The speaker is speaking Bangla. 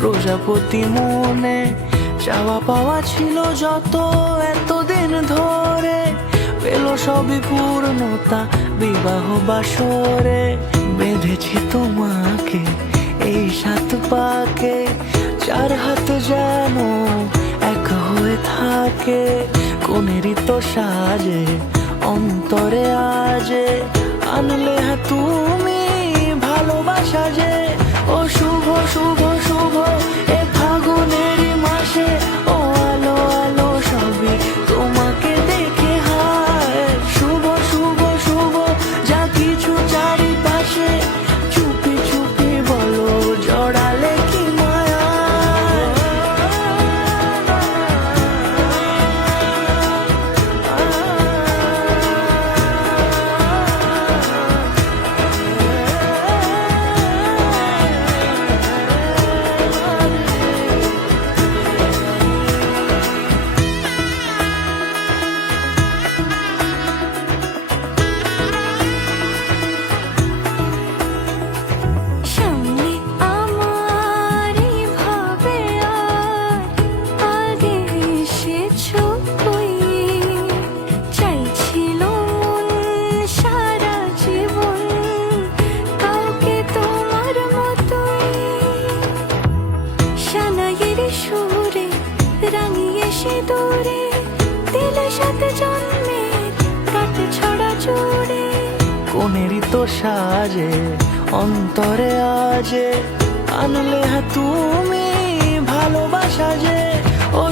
প্রজাপতি মনে চাওয়া পাওয়া ছিল যত এতদিন ধরে, পেল সবই পূর্ণতা বিবাহ বাসরে। বেঁধেছি তোমাকে এই 7 পাকে, 4 হাত যেন এক হয়ে থাকে। কোনেরই তো সাজে অন্তরে আজে, আনলে তুমি ভালোবাসা যে। ও শুভ শুভ শুভ এ ফাগুনেরই মাসে, ও আলো আলো সবই তোমাকে দেখে হায়। শুভ শুভ শুভ যা কিছু চারিপাশে, চুপি চুপি বলো জড়ালে কি মায়া। দূরে দিলে 7 জন্মের রাত ছড়া জুড়ে। কোনেরই তো সাজে অন্তরে আজে, আনলে তুমি ভালোবাসা যে। ও